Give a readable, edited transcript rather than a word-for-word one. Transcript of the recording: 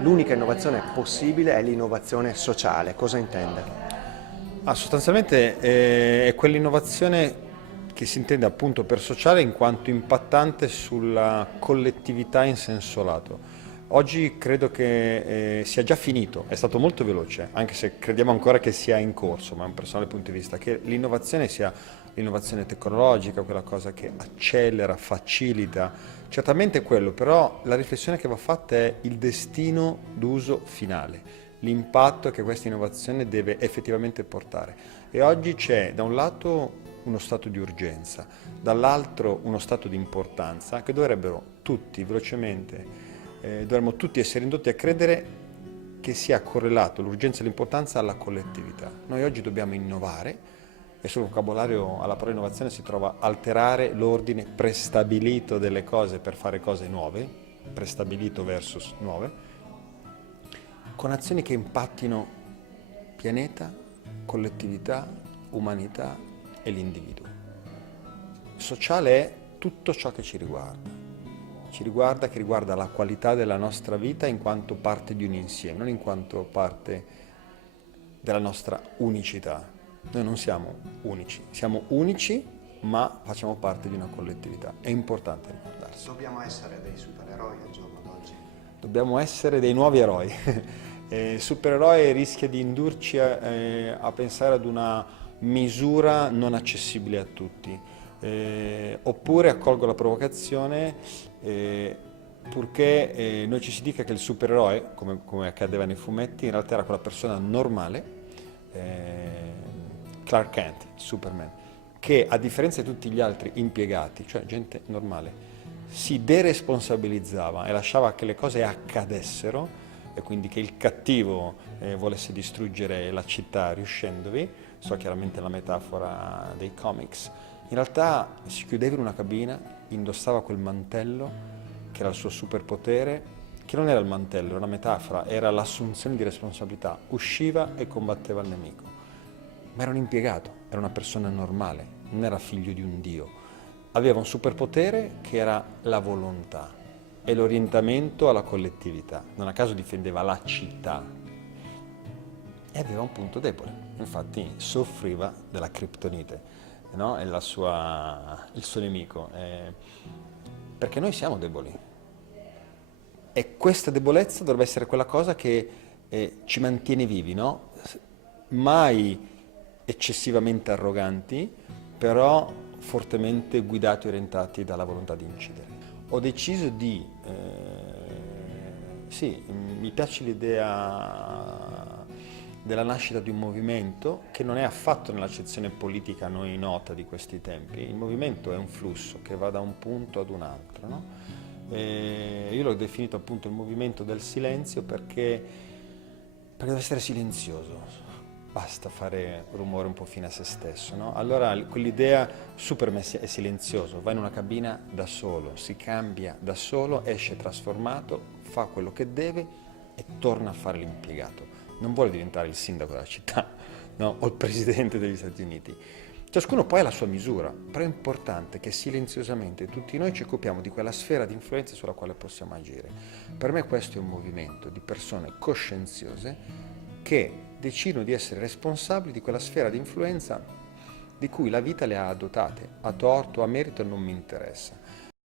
L'unica innovazione possibile è l'innovazione sociale. Cosa intende? Sostanzialmente è quell'innovazione che si intende appunto per sociale in quanto impattante sulla collettività in senso lato. Oggi credo che sia già finito, è stato molto veloce, anche se crediamo ancora che sia in corso, ma è un personale punto di vista, che l'innovazione sia l'innovazione tecnologica, quella cosa che accelera, facilita, certamente è quello, però la riflessione che va fatta è il destino d'uso finale, l'impatto che questa innovazione deve effettivamente portare. E oggi c'è da un lato uno stato di urgenza, dall'altro uno stato di importanza che dovrebbero tutti velocemente, dovremmo tutti essere indotti a credere che sia correlato l'urgenza e l'importanza alla collettività. Noi oggi dobbiamo innovare e sul vocabolario alla parola innovazione si trova alterare l'ordine prestabilito delle cose per fare cose nuove, prestabilito versus nuove, con azioni che impattino pianeta, collettività, umanità e l'individuo. Sociale è tutto ciò che che riguarda la qualità della nostra vita in quanto parte di un insieme, non in quanto parte della nostra unicità. Noi non siamo unici ma facciamo parte di una collettività. È importante ricordarsi. Dobbiamo essere dei supereroi al giorno d'oggi. Dobbiamo essere dei nuovi eroi. Il supereroe rischia di indurci a pensare ad una misura non accessibile a tutti. Oppure accolgo la provocazione, purché noi ci si dica che il supereroe, come accadeva nei fumetti, in realtà era quella persona normale, Clark Kent, Superman, che a differenza di tutti gli altri impiegati, cioè gente normale, si deresponsabilizzava e lasciava che le cose accadessero e quindi che il cattivo volesse distruggere la città riuscendovi, so chiaramente la metafora dei comics, in realtà si chiudeva in una cabina, indossava quel mantello che era il suo superpotere, che non era il mantello, era una metafora, era l'assunzione di responsabilità, usciva e combatteva il nemico, ma era un impiegato, era una persona normale, non era figlio di un dio. Aveva un superpotere che era la volontà e l'orientamento alla collettività. Non a caso difendeva la città e aveva un punto debole. Infatti soffriva della criptonite, no? È il suo nemico. Perché noi siamo deboli. E questa debolezza dovrebbe essere quella cosa che ci mantiene vivi, no? Mai eccessivamente arroganti, però fortemente guidati e orientati dalla volontà di incidere. Ho deciso di, sì, mi piace l'idea della nascita di un movimento che non è affatto nell'accezione politica a noi nota di questi tempi, il movimento è un flusso che va da un punto ad un altro, no? E io l'ho definito appunto il movimento del silenzio perché deve essere silenzioso. Basta fare rumore un po' fine a se stesso, no? Allora quell'idea Superman è silenzioso, va in una cabina da solo, si cambia da solo, esce trasformato, fa quello che deve e torna a fare l'impiegato. Non vuole diventare il sindaco della città, no? O il presidente degli Stati Uniti. Ciascuno poi ha la sua misura, però è importante che silenziosamente tutti noi ci occupiamo di quella sfera di influenza sulla quale possiamo agire. Per me questo è un movimento di persone coscienziose che decidono di essere responsabili di quella sfera di influenza di cui la vita le ha dotate, a torto, a merito non mi interessa.